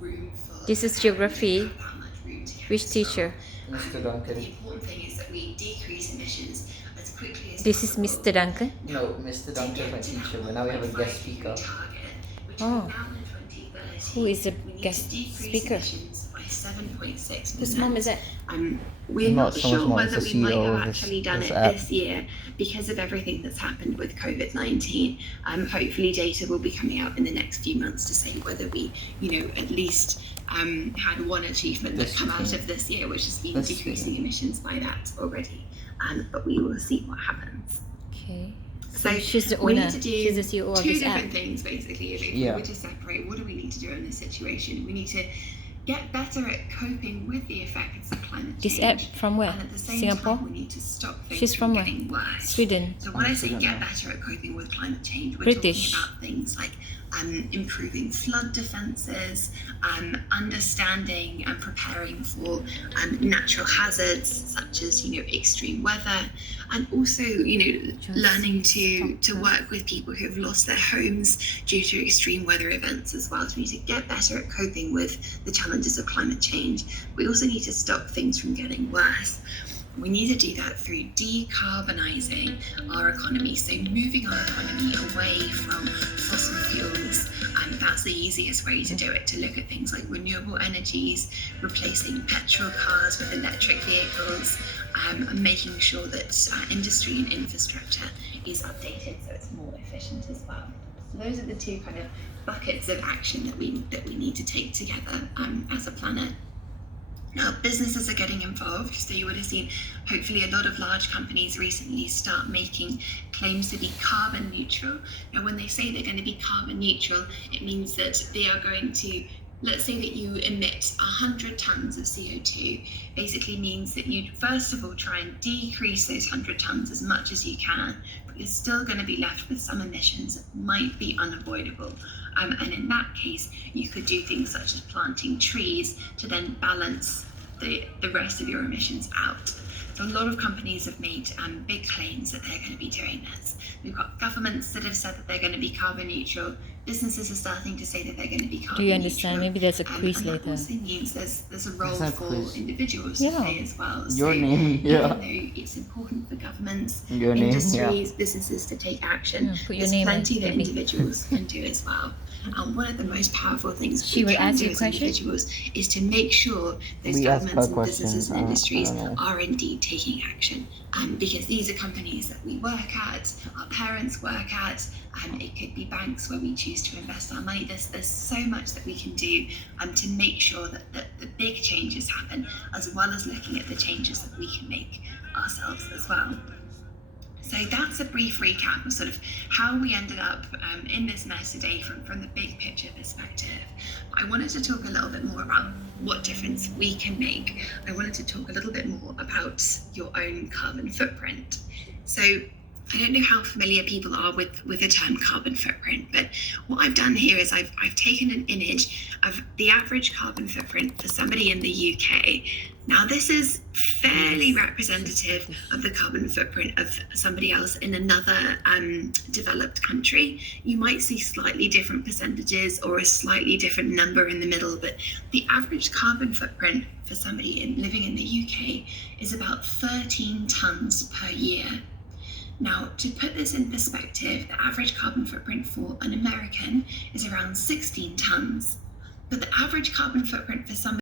room for This is preparing. We don't geography. have that much room to Which carry stuff. teacher? Mr. But Duncan. the important thing is that we decrease emissions as quickly as This is possible. Mr. Duncan. No, Mr. Duncan is my teacher, but now we have a guest speaker. Oh. Who is the guest speaker? By 7.6%. Whose mom is that? We're Not not so much sure mom, whether it's the we might CEO have of actually done this it app. this year because of everything that's happened with COVID-19. Hopefully data will be coming out in the next few months to say whether we, at least had one achievement that's come out of this year, which has been decreasing emissions by that already. But we will see what happens. Okay. So she's the we owner. need to do She's the CEO of two this different app. things basically. If Yeah. we were to separate, what do we need to do in this situation? We need to get better at coping with the effects of climate change. This app from where? And at the same Singapore? time, we need to stop things She's from where? getting worse. Sweden. So when I say Sweden, get yeah. better at coping with climate change, we're British. talking about things like improving flood defences, understanding and preparing for natural hazards such as extreme weather, and also learning to work with people who have lost their homes due to extreme weather events as well. So we need to get better at coping with the challenges of climate change. We also need to stop things from getting worse. We need to do that through decarbonising our economy, so moving our economy away from fossil fuels. And that's the easiest way to do it, to look at things like renewable energies, replacing petrol cars with electric vehicles, and making sure that industry and infrastructure is updated so it's more efficient as well. So those are the two kind of buckets of action that we need to take together as a planet. Now, businesses are getting involved, so you would have seen hopefully a lot of large companies recently start making claims to be carbon neutral. Now, when they say they're going to be carbon neutral, it means that they are going to, let's say that you emit 100 tons of CO2, basically means that you'd first of all try and decrease those 100 tons as much as you can, but you're still going to be left with some emissions that might be unavoidable. And in that case, you could do things such as planting trees to then balance the rest of your emissions out. So a lot of companies have made big claims that they're going to be doing this. We've got governments that have said that they're going to be carbon neutral. Businesses are starting to say that they're going to be carbon neutral. Do you understand? Maybe there's a quiz and later. that also means there's a role There's a for quiz. individuals to Yeah. play as well. Your So name, yeah. even though it's important for governments, Your name, industries, businesses to take action, Yeah, put your there's name in, plenty that maybe. individuals can do as well. And one of the most powerful things She we will can ask do you as question? individuals is to make sure those We ask governments her and businesses questions, and industries I don't know. are indeed taking action. Because these are companies that we work at, our parents work at, and it could be banks where we choose to invest our money. There's so much that we can do to make sure that the big changes happen, as well as looking at the changes that we can make ourselves as well. So that's a brief recap of sort of how we ended up in this mess today from the big picture perspective. I wanted to talk a little bit more about what difference we can make. I wanted to talk a little bit more about your own carbon footprint. So I don't know how familiar people are with the term carbon footprint, but what I've done here is I've taken an image of the average carbon footprint for somebody in the UK. Now, this is fairly representative of the carbon footprint of somebody else in another developed country. You might see slightly different percentages or a slightly different number in the middle, but the average carbon footprint for somebody living in the UK is about 13 tons per year. Now, to put this in perspective, the average carbon footprint for an American is around 16 tons, but the average carbon footprint for somebody